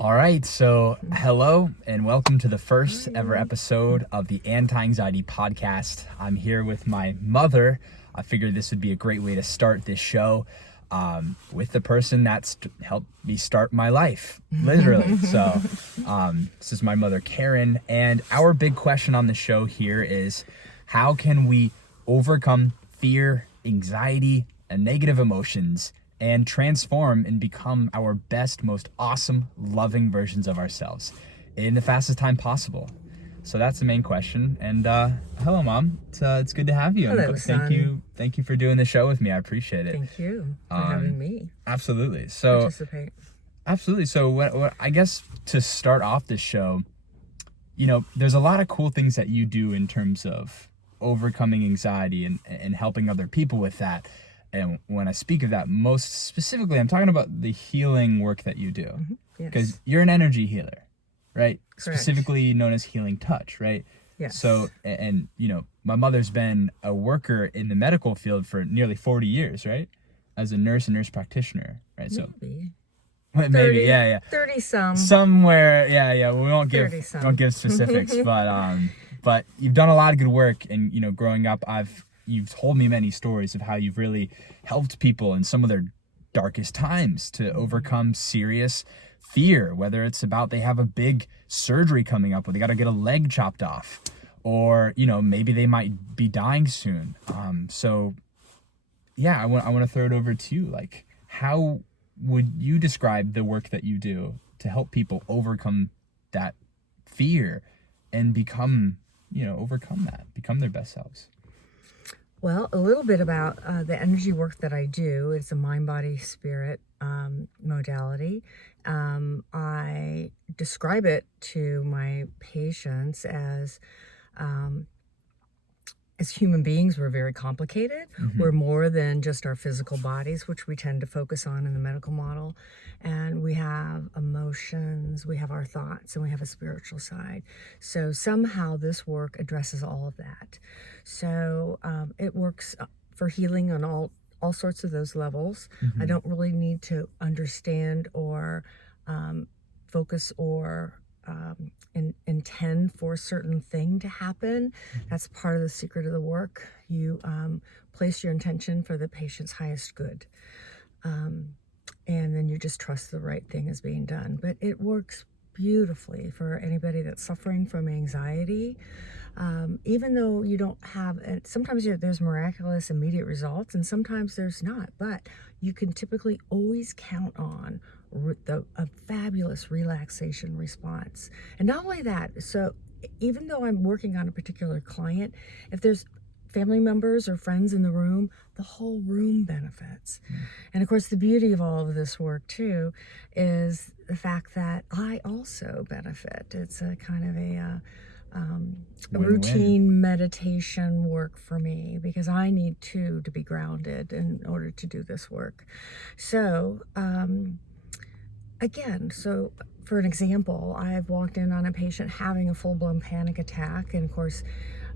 All right, so hello and welcome to the first ever episode of the Anti-Anxiety Podcast. I'm here with my mother. I figured this would be a great way to start this show with the person that's helped me start my life, literally. So this is my mother, Karen, and our big question on the show here is, how can we overcome fear, anxiety, and negative emotions and transform and become our best, most awesome, loving versions of ourselves in the fastest time possible? So that's the main question. And hello, Mom. It's good to have you. Hello, son. Thank you for doing the show with me. I appreciate it. Thank you for having me Absolutely. So participate. absolutely. So what I guess to start off this show, there's a lot of cool things that you do in terms of overcoming anxiety and helping other people with that. And when I speak of that, most specifically, I'm talking about the healing work that you do. Because you're an energy healer, right? Correct. Specifically known as healing touch, right? Yes. So, and my mother's been a worker in the medical field for nearly 40 years, right? As a nurse and nurse practitioner, right? So maybe, 30, yeah. 30 some. Somewhere, yeah. We won't give specifics, but you've done a lot of good work. And, growing up, you've told me many stories of how you've really helped people in some of their darkest times to overcome serious fear, whether it's about they have a big surgery coming up or they got to get a leg chopped off, or, maybe they might be dying soon. So yeah, I want to throw it over to you. Like, how would you describe the work that you do to help people overcome that fear and become their best selves? Well, a little bit about the energy work that I do. It's a mind, body, spirit modality. I describe it to my patients as human beings, we're very complicated. We're more than just our physical bodies, which we tend to focus on in the medical model. And we have emotions, we have our thoughts, and we have a spiritual side. So somehow this work addresses all of that. So it works for healing on all sorts of those levels. I don't really need to understand or focus or intend for a certain thing to happen. That's part of the secret of the work. You place your intention for the patient's highest good. And then you just trust the right thing is being done. But it works beautifully for anybody that's suffering from anxiety. Even though you don't have, sometimes there's miraculous immediate results and sometimes there's not, but you can typically always count on a fabulous relaxation response. And not only that, so even though I'm working on a particular client, if there's family members or friends in the room, the whole room benefits. And of course, the beauty of all of this work too is the fact that I also benefit. It's a kind of a routine meditation work for me, because I need to be grounded in order to do this work. So so for an example, I've walked in on a patient having a full-blown panic attack, and of course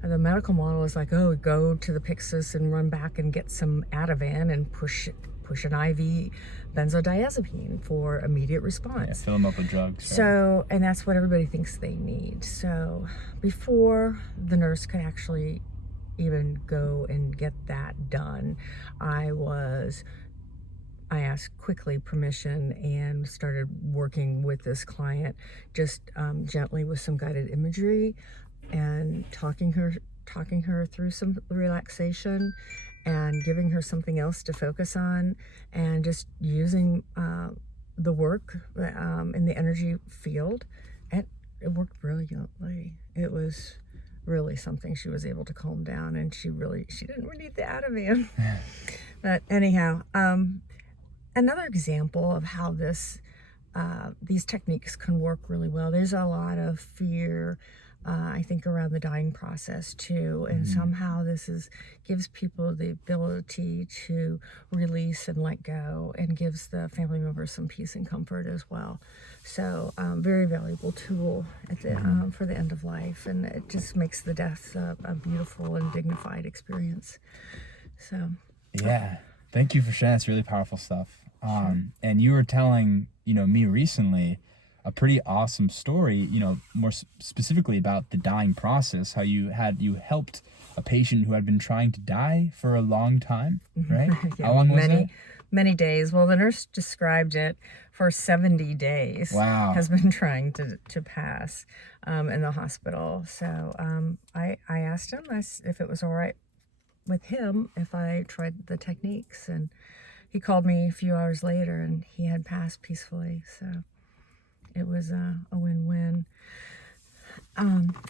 the medical model is like, oh, go to the Pyxis and run back and get some Ativan and push an IV benzodiazepine for immediate response. Yeah, fill them up with drugs. Right? So, and that's what everybody thinks they need. So before the nurse could actually even go and get that done, I asked quickly permission and started working with this client just gently with some guided imagery and talking her through some relaxation and giving her something else to focus on, and just using the work in the energy field. And it worked brilliantly. It was really something. She was able to calm down, and she didn't really need the Ativan. But anyhow, another example of how these techniques can work really well. There's a lot of fear, I think, around the dying process too, and somehow this gives people the ability to release and let go, and gives the family members some peace and comfort as well. So very valuable tool for the end of life, and it just makes the death a beautiful and dignified experience. So yeah, thank you for sharing. That's really powerful stuff. And you were telling me recently a pretty awesome story, more specifically about the dying process, how you helped a patient who had been trying to die for a long time, right? Yeah, How long was it? Many days. Well, the nurse described it for 70 days. Wow. Has been trying to pass in the hospital. So I asked him if it was all right with him if I tried the techniques, and he called me a few hours later and he had passed peacefully. So it was a win-win.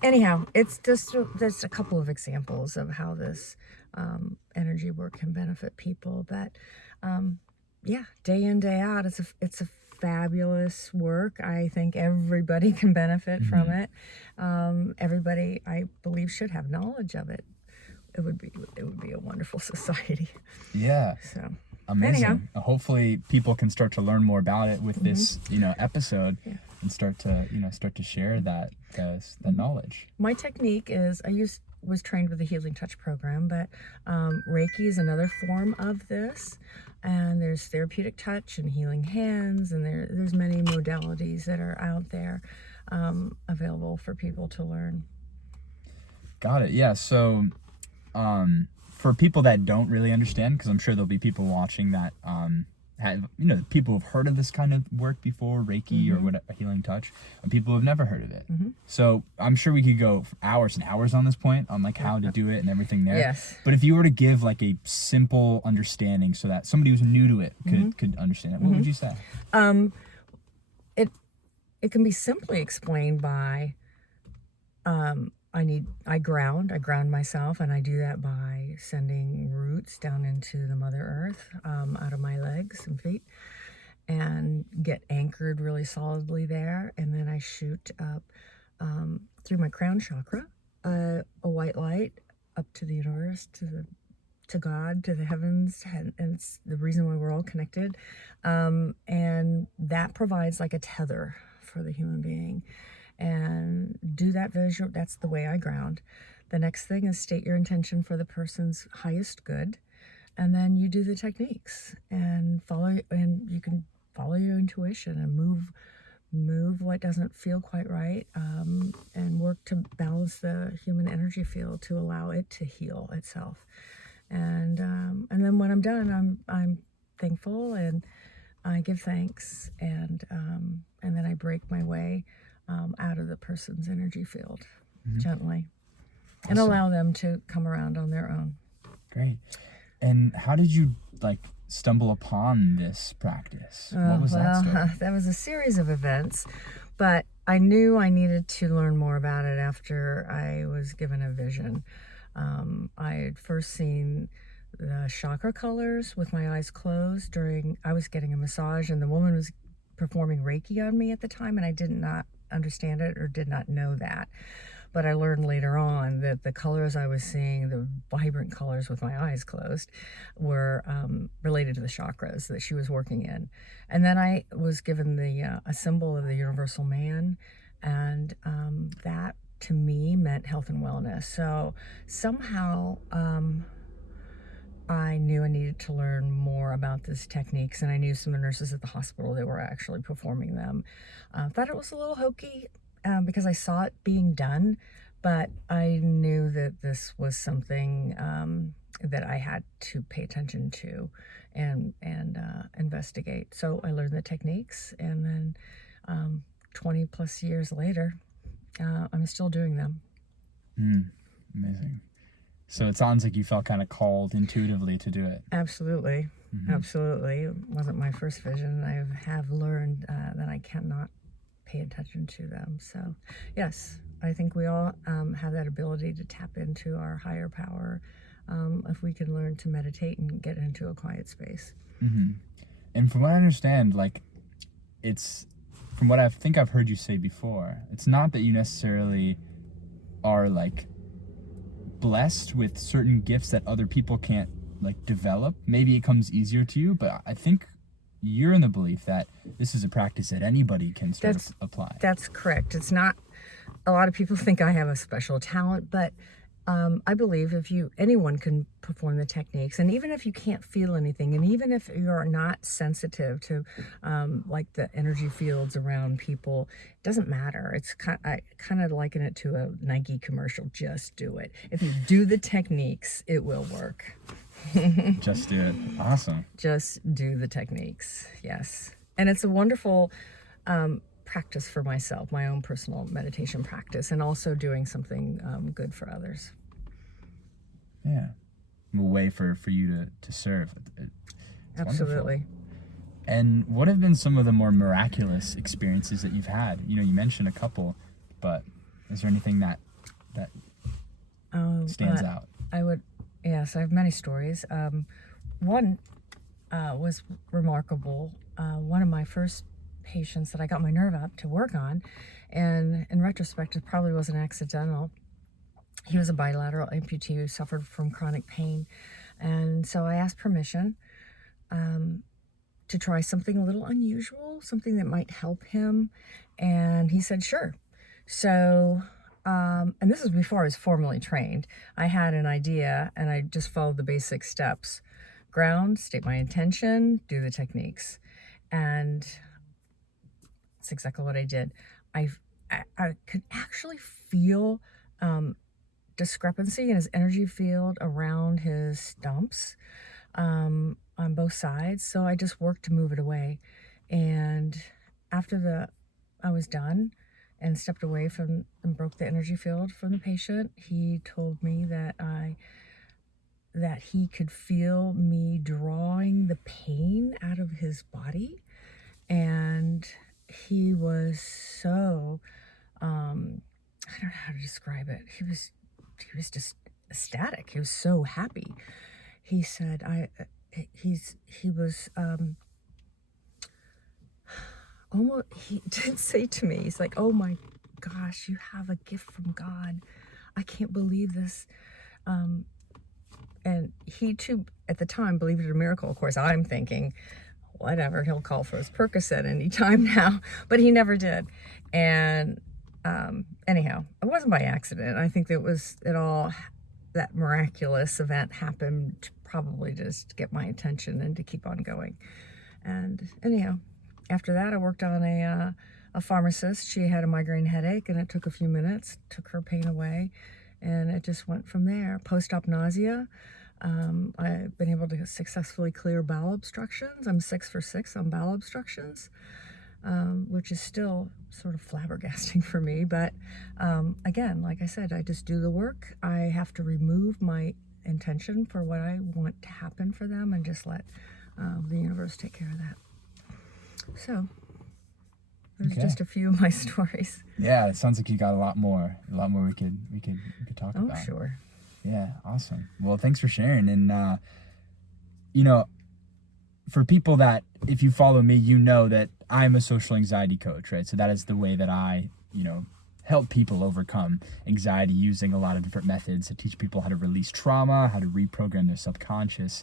Anyhow, it's just there's a couple of examples of how this energy work can benefit people. But yeah, day in, day out, it's a fabulous work. I think everybody can benefit from it. Everybody, I believe, should have knowledge of it. It would be a wonderful society. Yeah. So amazing. anyhow. Hopefully people can start to learn more about it with this, episode, and start to share that knowledge. My technique is was trained with the Healing Touch program, but Reiki is another form of this, and there's therapeutic touch and healing hands, and there's many modalities that are out there available for people to learn. Got it. Yeah. So for people that don't really understand, because I'm sure there'll be people watching that people have heard of this kind of work before, Reiki or what, healing touch, and people have never heard of it. So I'm sure we could go for hours and hours on this point on like how to do it and everything there. Yes. But if you were to give like a simple understanding so that somebody who's new to it could understand it, what would you say? It can be simply explained by I ground myself, and I do that by sending roots down into the Mother Earth out of my legs and feet, and get anchored really solidly there. And then I shoot up through my crown chakra, a white light up to the universe, to God, to the heavens, and it's the reason why we're all connected. And that provides like a tether for the human being. And do that visual. That's the way I ground. The next thing is state your intention for the person's highest good, and then you do the techniques and you can follow your intuition and move what doesn't feel quite right, and work to balance the human energy field to allow it to heal itself. And then when I'm done, I'm thankful, and I give thanks, and then I break my way out of the person's energy field gently. Awesome. And allow them to come around on their own. Great. And how did you stumble upon this practice? What was that story? That was a series of events, but I knew I needed to learn more about it after I was given a vision. I had first seen the chakra colors with my eyes closed I was getting a massage, and the woman was performing Reiki on me at the time, and I did not understand it or did not know that. But I learned later on that the colors I was seeing, the vibrant colors with my eyes closed, were related to the chakras that she was working in. And then I was given a symbol of the universal man, and that to me meant health and wellness. So somehow I knew I needed to learn more about these techniques, and I knew some of the nurses at the hospital that were actually performing them. Thought it was a little hokey because I saw it being done, but I knew that this was something that I had to pay attention to and investigate. So I learned the techniques, and then 20 plus years later, I'm still doing them. Amazing. So it sounds like you felt kind of called intuitively to do it. Absolutely. Absolutely. It wasn't my first vision. I have learned that I cannot pay attention to them. So yes, I think we all have that ability to tap into our higher power if we can learn to meditate and get into a quiet space. And from what I understand, it's from what I think I've heard you say before, it's not that you necessarily are blessed with certain gifts that other people can't develop. Maybe it comes easier to you, but I think you're in the belief that this is a practice that anybody can start to apply. That's correct. It's not, a lot of people think I have a special talent, but I believe anyone can perform the techniques, and even if you can't feel anything, and even if you're not sensitive to like the energy fields around people, it doesn't matter. I kind of liken it to a Nike commercial. Just do it. If you do the techniques, it will work. Just do it. Awesome. Just do the techniques. Yes, and it's a wonderful practice for myself, my own personal meditation practice, and also doing something good for others. Yeah, a way for you to serve. It's Absolutely. Wonderful. And what have been some of the more miraculous experiences that you've had? You mentioned a couple, but is there anything that stands out? Yes, I have many stories. One was remarkable. One of my first patients that I got my nerve up to work on, and in retrospect, it probably wasn't accidental. He was a bilateral amputee who suffered from chronic pain, and so I asked permission to try something a little unusual, something that might help him, and he said sure. So, and this was before I was formally trained. I had an idea, and I just followed the basic steps: ground, state my intention, do the techniques, and that's exactly what I did. I could actually feel discrepancy in his energy field around his stumps on both sides. So I just worked to move it away. And after I was done and stepped away from and broke the energy field from the patient, he told me that he could feel me drawing the pain out of his body, and he was so I don't know how to describe it. He was just ecstatic. He was so happy. He said he was almost, he did say to me, he's like, "Oh my gosh, you have a gift from God. I can't believe this." And he too, at the time, believed it a miracle. Of course, I'm thinking, whatever, he'll call for his Percocet any time now, but he never did. And anyhow, it wasn't by accident. I think that miraculous event happened to probably just get my attention and to keep on going. And anyhow, after that, I worked on a pharmacist. She had a migraine headache, and it took a few minutes, took her pain away, and it just went from there. Post-op nausea. I've been able to successfully clear bowel obstructions. I'm 6 for 6 on bowel obstructions, which is still sort of flabbergasting for me. But again, like I said, I just do the work. I have to remove my intention for what I want to happen for them and just let the universe take care of that. So there's just a few of my stories. Yeah, it sounds like you got a lot more we could talk about. Oh, sure. Yeah, awesome. Well, thanks for sharing. And for people that, if you follow me, you know that I'm a social anxiety coach, right? So that is the way that I, help people overcome anxiety using a lot of different methods to teach people how to release trauma, how to reprogram their subconscious.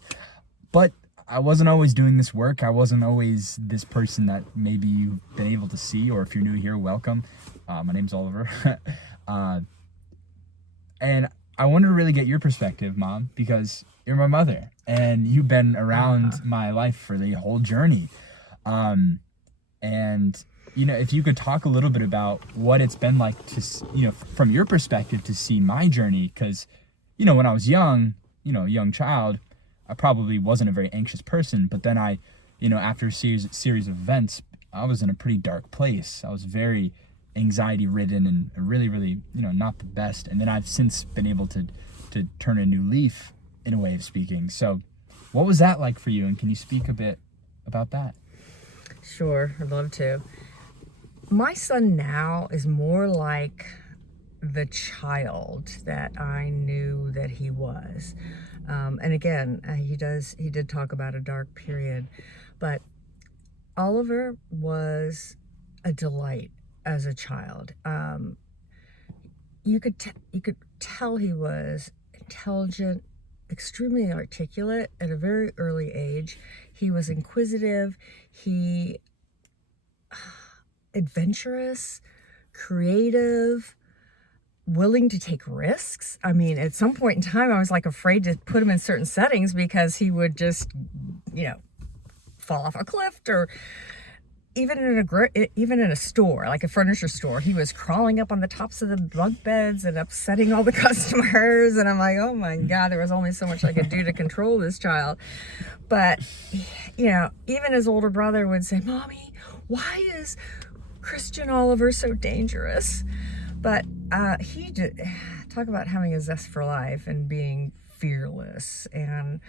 But I wasn't always doing this work. I wasn't always this person that maybe you've been able to see, or if you're new here, welcome. My name's Oliver. And I wanted to really get your perspective, Mom, because you're my mother and you've been around my life for the whole journey. And, if you could talk a little bit about what it's been like to, from your perspective, to see my journey. Because, when I was young, young child, I probably wasn't a very anxious person. But then I, after a series of events, I was in a pretty dark place. I was very anxiety ridden and really, really, not the best. And then I've since been able to turn a new leaf, in a way of speaking. So what was that like for you? And can you speak a bit about that? Sure, I'd love to. My son now is more like the child that I knew that he was. And again, he did talk about a dark period, but Oliver was a delight as a child. You could tell he was intelligent, extremely articulate at a very early age. He was inquisitive. He adventurous, creative, willing to take risks. I mean, at some point in time, I was like afraid to put him in certain settings because he would just, fall off a cliff, or even in a store, like a furniture store, he was crawling up on the tops of the bunk beds and upsetting all the customers. And I'm like, oh my God, there was only so much I could do to control this child. But, even his older brother would say, Mommy, why is Christian Oliver so dangerous? But he did talk about having a zest for life and being fearless. And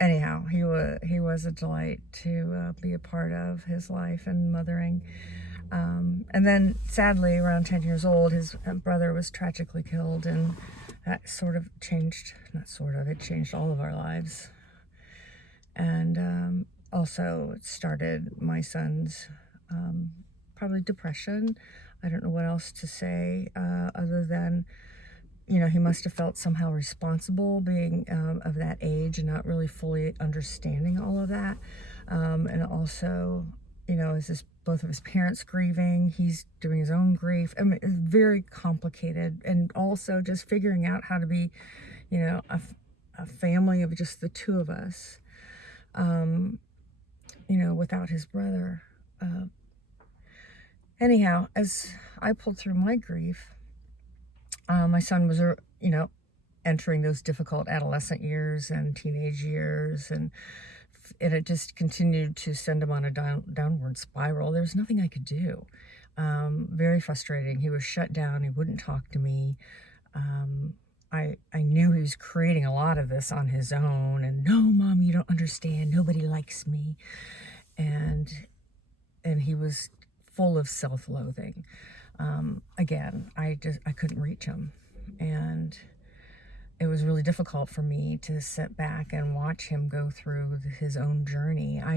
anyhow, he was a delight to be a part of his life and mothering. And then sadly, around 10 years old, his brother was tragically killed, and that it changed all of our lives. And also it started my son's probably depression. I don't know what else to say other than, he must have felt somehow responsible being of that age and not really fully understanding all of that. And also, as both of his parents grieving, he's doing his own grief. I mean, it's very complicated. And also just figuring out how to be, a family of just the two of us, without his brother. Anyhow, as I pulled through my grief, my son was, entering those difficult adolescent years and teenage years, and it just continued to send him on a downward spiral. There was nothing I could do. Very frustrating. He was shut down. He wouldn't talk to me. I knew he was creating a lot of this on his own, and no, Mom, you don't understand. Nobody likes me. And he was full of self-loathing. Again, I couldn't reach him. And it was really difficult for me to sit back and watch him go through his own journey. I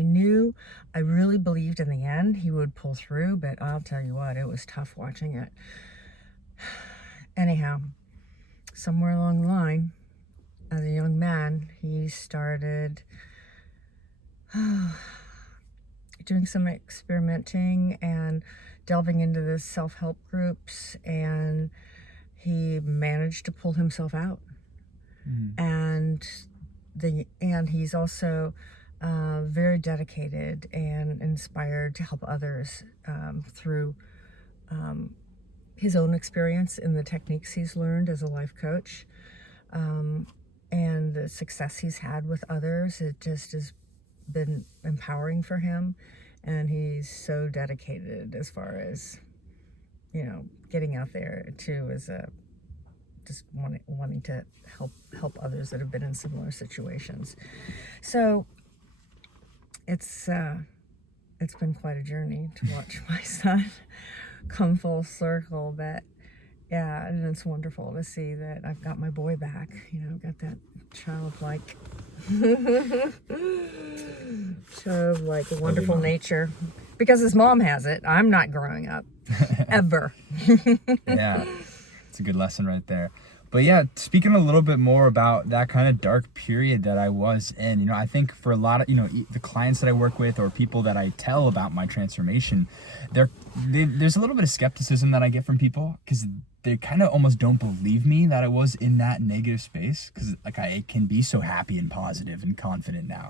really believed in the end he would pull through, but I'll tell you what, it was tough watching it. Anyhow, somewhere along the line, as a young man, he started doing some experimenting and delving into the self-help groups, and he managed to pull himself out. And he's also very dedicated and inspired to help others through his own experience in the techniques he's learned as a life coach, and the success he's had with others. It just has been empowering for him, and he's so dedicated as far as getting out there too, as a just wanting to help others that have been in similar situations. So it's been quite a journey to watch my son come full circle, but yeah, and it's wonderful to see that I've got my boy back. Got that childlike wonderful nature, because his mom has it. I'm not growing up ever. Yeah, it's a good lesson right there. But yeah, speaking a little bit more about that kind of dark period that I was in, I think for a lot of, the clients that I work with or people that I tell about my transformation, there's a little bit of skepticism that I get from people, because they kind of almost don't believe me that I was in that negative space, because I can be so happy and positive and confident now.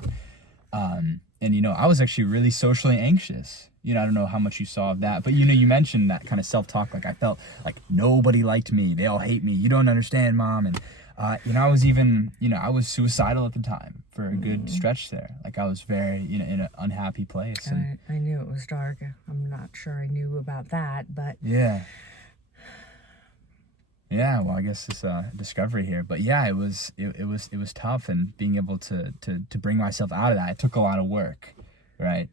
And I was actually really socially anxious. I don't know how much you saw of that, but you mentioned that kind of self-talk. I felt like nobody liked me. They all hate me. You don't understand, Mom. And I was even, I was suicidal at the time for a good stretch there. I was very, in an unhappy place. And I knew it was dark. I'm not sure I knew about that, but yeah. Yeah, well, I guess it's a discovery here, but yeah, it was tough, and being able to bring myself out of that, it took a lot of work, right?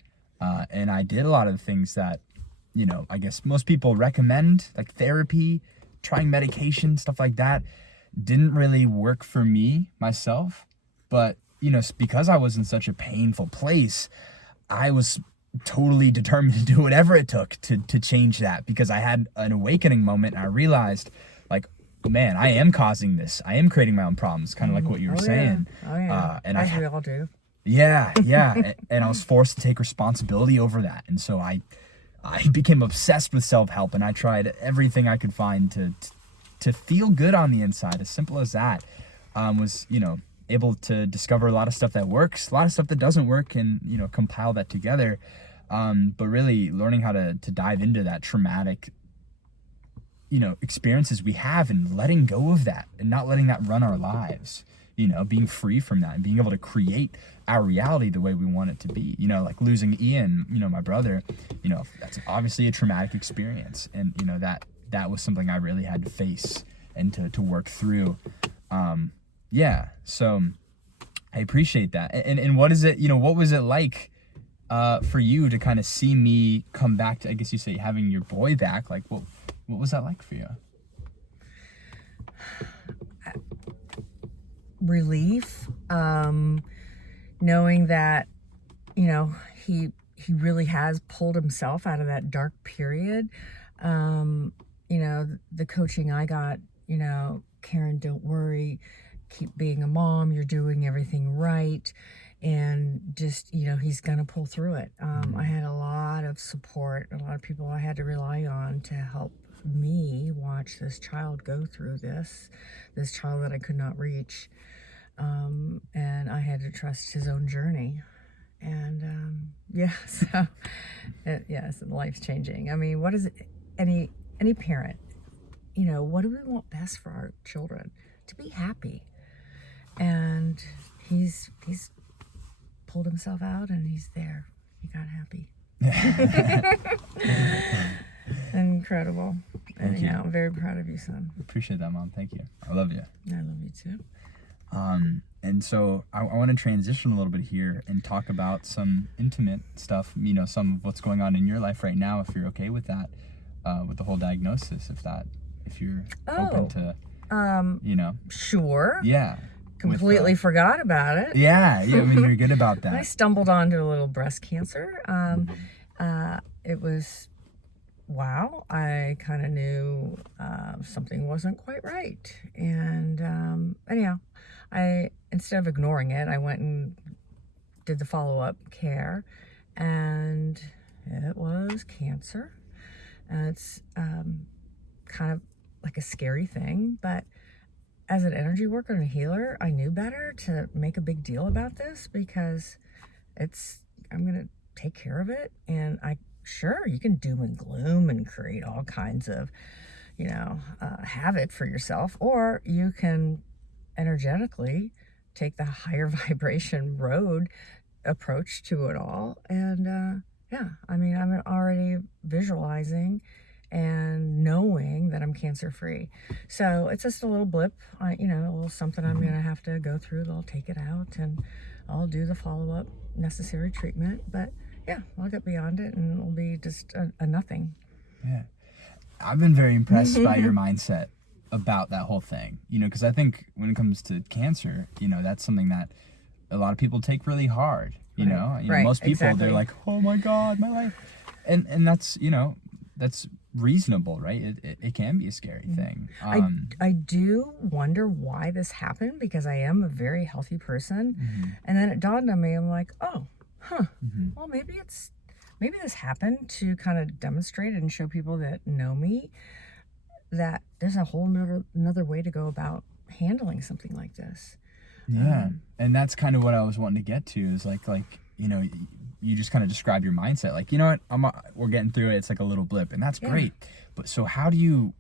And I did a lot of the things that, I guess most people recommend, like therapy, trying medication, stuff like that, didn't really work for me myself. But, because I was in such a painful place, I was totally determined to do whatever it took to change that, because I had an awakening moment, and I realized, man, I am causing this. I am creating my own problems, kind of like what you were saying. Oh, yeah. And as we all do. Yeah. And I was forced to take responsibility over that. And so I became obsessed with self-help, and I tried everything I could find to to feel good on the inside, as simple as that, was, able to discover a lot of stuff that works, a lot of stuff that doesn't work, and, compile that together. But really learning how to dive into that traumatic, experiences we have, and letting go of that and not letting that run our lives, being free from that and being able to create our reality the way we want it to be, like losing Ian, my brother, that's obviously a traumatic experience. And, that was something I really had to face and to work through. So I appreciate that. And what is it, what was it like, for you to kind of see me come back to, I guess you say, having your boy back? Like, what was that like for you? Relief, knowing that, he really has pulled himself out of that dark period. The coaching I got, Karen, don't worry, keep being a mom, you're doing everything right. And just, he's going to pull through it. I had a lot of support, a lot of people I had to rely on to help me watch this child go through this child that I could not reach. And I had to trust his own journey. And, so, yes, life's changing. I mean, what is it, any parent, what do we want best for our children? To be happy. And he's pulled himself out, and he's there. He got happy. Incredible. Thank you. I'm very proud of you, son. Appreciate that, Mom. Thank you. I love you. I love you too. And so I want to transition a little bit here and talk about some intimate stuff, some of what's going on in your life right now, if you're okay with that, with the whole diagnosis, if you're open to, Sure. Yeah. Completely forgot about it. Yeah, you're good about that. I stumbled onto a little breast cancer. It was, wow, I kind of knew something wasn't quite right. And anyhow, instead of ignoring it, I went and did the follow-up care, and it was cancer. And it's kind of like a scary thing, but as an energy worker and a healer, I knew better to make a big deal about this, because I'm going to take care of it. And sure, you can doom and gloom and create all kinds of, havoc for yourself, or you can energetically take the higher vibration road approach to it all. And I'm already visualizing and knowing that I'm cancer free. So it's just a little blip, a little something I'm going to have to go through. I'll take it out and I'll do the follow-up necessary treatment. But I'll get beyond it, and it'll be just a nothing. Yeah. I've been very impressed by your mindset about that whole thing, because I think when it comes to cancer, that's something that a lot of people take really hard, Right, most people, exactly. They're like, oh my God, my life. And that's, that's reasonable, right? It can be a scary thing. I do wonder why this happened, because I am a very healthy person. And then it dawned on me, I'm like, well, maybe this happened to kind of demonstrate and show people that know me that there's a whole another way to go about handling something like this. Yeah. And that's kind of what I was wanting to get to, is like, you just kind of describe your mindset. Like, we're getting through it. It's like a little blip, and that's great. But so how do you,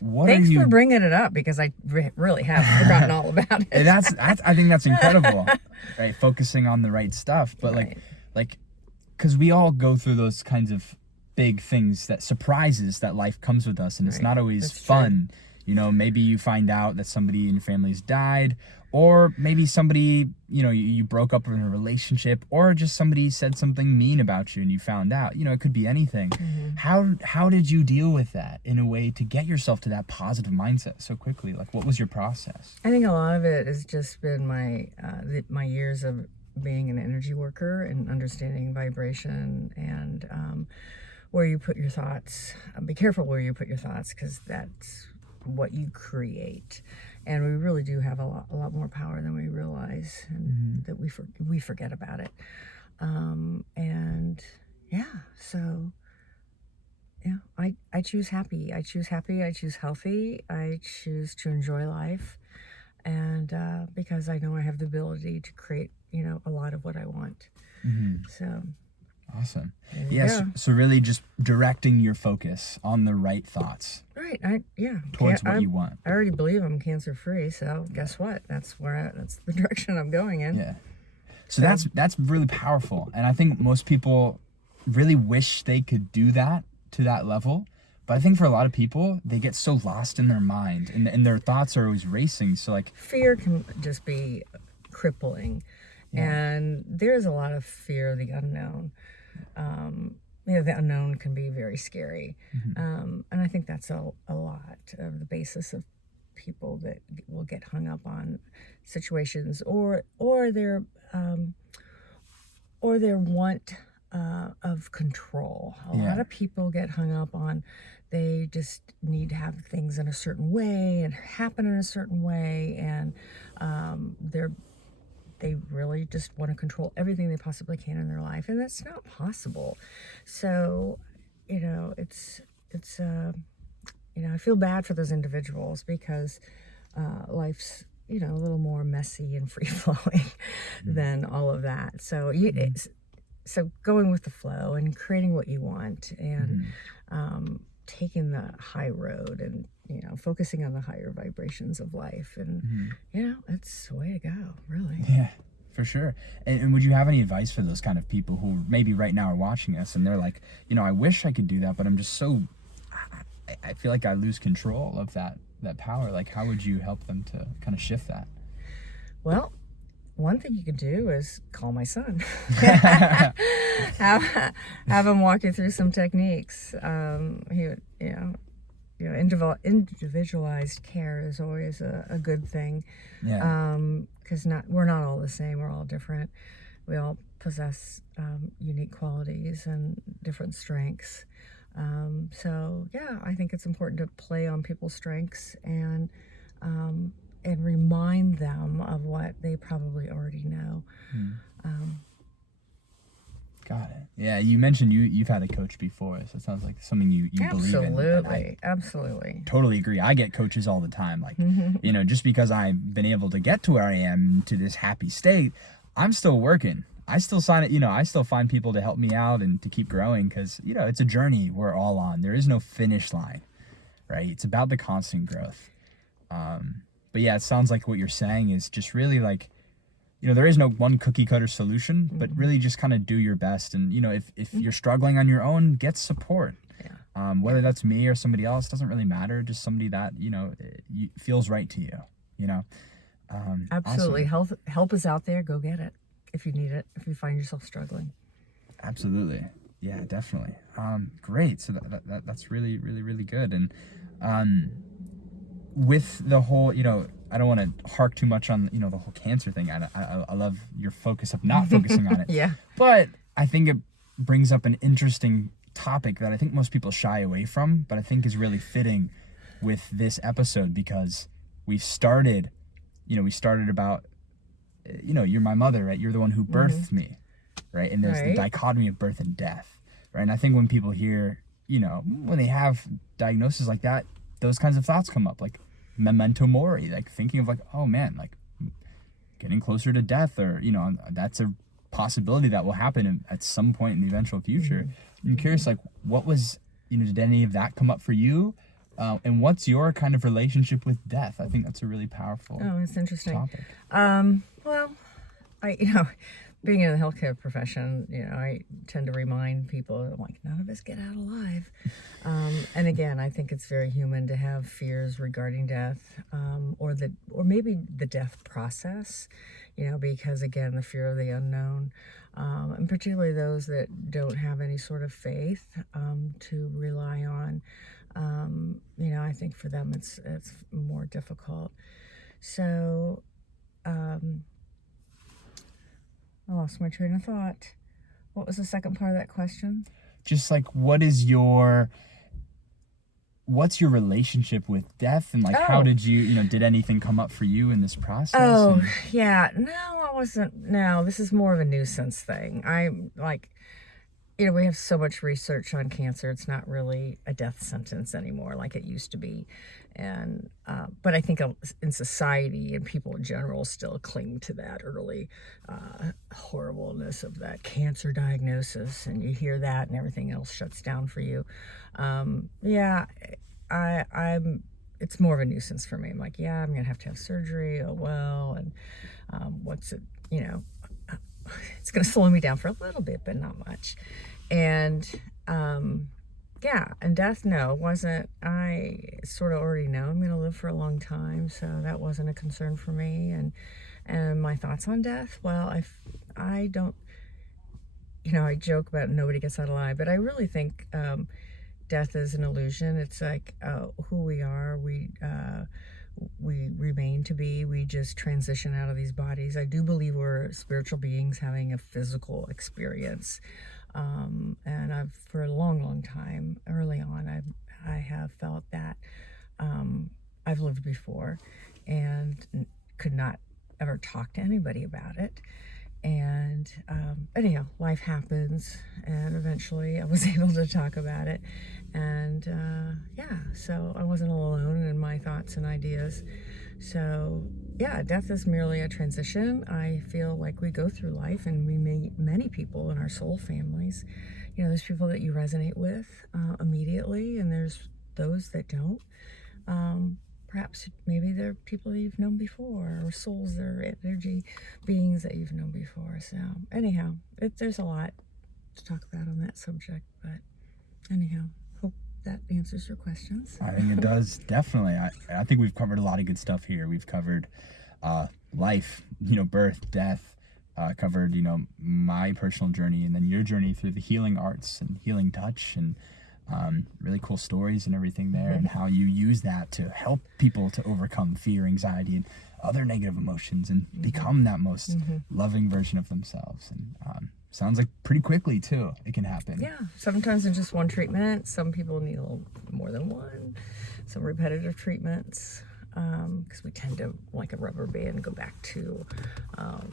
Thanks for bringing it up, because I really have forgotten all about it. And that's I think that's incredible, right? Focusing on the right stuff. But like, because we all go through those kinds of big things, that surprises that life comes with us, and it's not always fun. True. Maybe you find out that somebody in your family's died, or maybe somebody, you broke up in a relationship, or just somebody said something mean about you and you found out. It could be anything. How did you deal with that in a way to get yourself to that positive mindset so quickly? Like, what was your process? I think a lot of it has just been my years of being an energy worker and understanding vibration and where you put your thoughts. Be careful where you put your thoughts, because that's what you create. And we really do have a lot more power than we realize, and that we forget about it. So I choose happy. I choose happy. I choose healthy. I choose to enjoy life. And because I know I have the ability to create, a lot of what I want. So. Awesome. Yes. So really just directing your focus on the right thoughts. Right. Towards what you want. I already believe I'm cancer free. So guess what? That's the direction I'm going in. Yeah. So that's really powerful. And I think most people really wish they could do that to that level. But I think for a lot of people, they get so lost in their mind and their thoughts are always racing. So like fear can just be crippling. Yeah. And there's a lot of fear of the unknown. The unknown can be very scary. And I think that's a lot of the basis of people that will get hung up on situations or their want of control. A lot of people get hung up on they just need to have things in a certain way and happen in a certain way, and they really just want to control everything they possibly can in their life, and that's not possible. So, it's I feel bad for those individuals because life's a little more messy and free flowing than all of that. So so going with the flow and creating what you want and taking the high road and focusing on the higher vibrations of life, and it's the way to go, really. Yeah, for sure. And would you have any advice for those kind of people who maybe right now are watching us and they're like, I wish I could do that, but I'm just so I feel like I lose control of that power. Like, how would you help them to kind of shift that? Well, one thing you could do is call my son. have him walk you through some techniques. Individualized care is always a good thing. Yeah. Because we're not all the same. We're all different. We all possess unique qualities and different strengths. So I think it's important to play on people's strengths and remind them of what they probably already know. Got it. Yeah, you mentioned you've had a coach before, so it sounds like something you believe in. Absolutely. Totally agree. I get coaches all the time. Like, just because I've been able to get to where I am to this happy state, I'm still working. I still sign it, I still find people to help me out and to keep growing because, it's a journey we're all on. There is no finish line, right? It's about the constant growth. But yeah, it sounds like what you're saying is just really like, there is no one cookie cutter solution, but really just kind of do your best. And, if you're struggling on your own, get support. Yeah. Whether that's me or somebody else, doesn't really matter. Just somebody that, feels right to you, Absolutely. Awesome. Help is out there. Go get it if you need it, if you find yourself struggling. Absolutely. Yeah, definitely. Great. So that's really, really, really good. And with the whole, I don't want to hark too much on, the whole cancer thing. I love your focus of not focusing on it. Yeah. But I think it brings up an interesting topic that I think most people shy away from, but I think is really fitting with this episode because we started about, you're my mother, right? You're the one who birthed me, right? And there's the dichotomy of birth and death, right? And I think when people hear, when they have diagnoses like that, those kinds of thoughts come up, like memento mori, like thinking of like, oh man, like getting closer to death, or that's a possibility that will happen at some point in the eventual future. I'm curious, like, what was, did any of that come up for you? And what's your kind of relationship with death? I think that's a really powerful it's interesting topic. Well, I being in the healthcare profession, I tend to remind people, I'm like, none of us get out alive. And again, I think it's very human to have fears regarding death, or maybe the death process, because again, the fear of the unknown, and particularly those that don't have any sort of faith to rely on. I think for them it's more difficult. So, I lost my train of thought. What was the second part of that question? Just like, what's your relationship with death, and like, how did you, did anything come up for you in this process? Yeah. No, I wasn't. No, this is more of a nuisance thing. I'm like, we have so much research on cancer. It's not really a death sentence anymore like it used to be. And but I think in society and people in general still cling to that early horribleness of that cancer diagnosis, and you hear that and everything else shuts down for you. Yeah, I'm it's more of a nuisance for me. I'm like, yeah, I'm gonna have to have surgery. Oh well, and what's it, it's going to slow me down for a little bit, but not much. And yeah, and death, no, wasn't. I sort of already know I'm going to live for a long time, so that wasn't a concern for me. And my thoughts on death, well, I don't, I joke about nobody gets out alive, but I really think death is an illusion. It's like who we are. We remain to be. We just transition out of these bodies. I do believe we're spiritual beings having a physical experience. And for a long, long time, early on, I have felt that I've lived before and could not ever talk to anybody about it. And anyhow, life happens, and eventually I was able to talk about it. And yeah, so I wasn't all alone in my thoughts and ideas. So yeah, death is merely a transition. I feel like we go through life and we meet many people in our soul families. There's people that you resonate with immediately, and there's those that don't. Perhaps maybe they're people that you've known before, or souls, they're energy beings that you've known before. So anyhow, there's a lot to talk about on that subject, but anyhow, hope that answers your questions. I think it does, definitely. I think we've covered a lot of good stuff here. We've covered life, birth, death, covered, my personal journey, and then your journey through the healing arts and healing touch, and really cool stories and everything there, and how you use that to help people to overcome fear, anxiety, and other negative emotions, and become that most loving version of themselves. And sounds like pretty quickly too it can happen. Yeah, sometimes in just one treatment. Some people need a little more than one. Some repetitive treatments, because we tend to, like a rubber band, go back to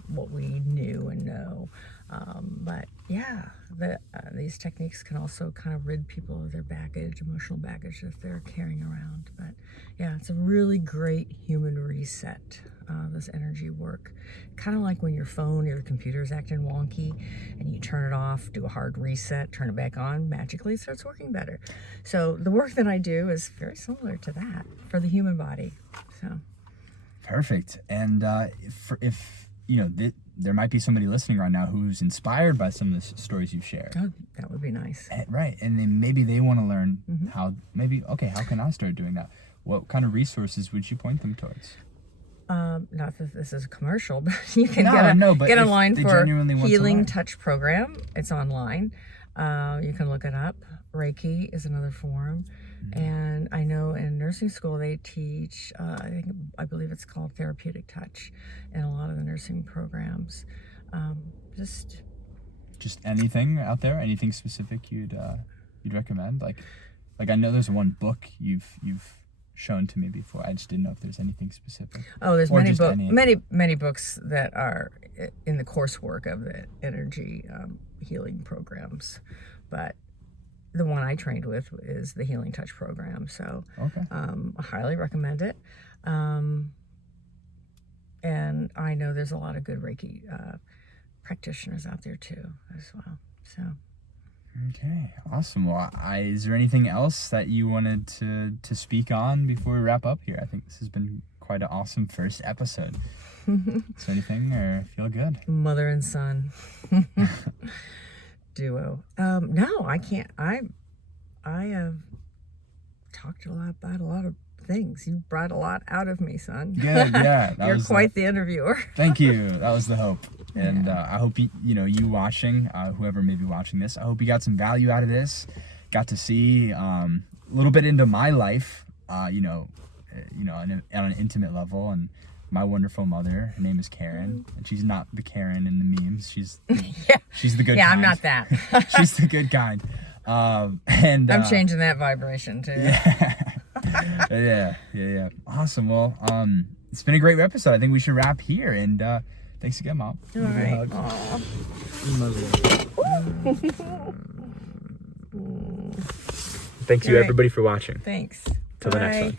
what we knew and know. But yeah, these techniques can also kind of rid people of their baggage, emotional baggage that they're carrying around. But yeah, it's a really great human reset, this energy work. Kind of like when your phone or your computer is acting wonky and you turn it off, do a hard reset, turn it back on, magically it starts working better. So the work that I do is very similar to that for the human body. So perfect. And if there might be somebody listening right now who's inspired by some of the stories you've shared. Oh, that would be nice. Right. And then maybe they want to learn how can I start doing that? What kind of resources would you point them towards? Not that this is a commercial, but you can get online for Healing Touch Program. It's online. You can look it up. Reiki is another form. And I know in nursing school they teach, I believe it's called therapeutic touch in a lot of the nursing programs. Just anything out there, anything specific you'd recommend? Like I know there's one book you've shown to me before. I just didn't know if there's anything specific. Oh, there's many books that are in the coursework of the energy healing programs, but the one I trained with is the Healing Touch program. So okay. I highly recommend it. And I know there's a lot of good Reiki practitioners out there too as well. So okay, awesome. Well, is there anything else that you wanted to speak on before we wrap up here? I think this has been quite an awesome first episode. Is there anything, or feel good? Mother and son duo. No, I can't. I have talked about a lot of things. You brought a lot out of me, son. Good, yeah. You're quite the interviewer. Thank you. That was the hope. And I hope you watching, whoever may be watching this, I hope you got some value out of this. Got to see a little bit into my life, on an intimate level, and my wonderful mother. Her name is Karen, and she's not the Karen in the memes. She's she's the good kind. Yeah, I'm not that. She's the good kind. And I'm changing that vibration too. Yeah. Awesome. Well, it's been a great episode. I think we should wrap here. And thanks again, Mom. All right. Thank you, All right. everybody, for watching. Thanks. Till the next Bye. one.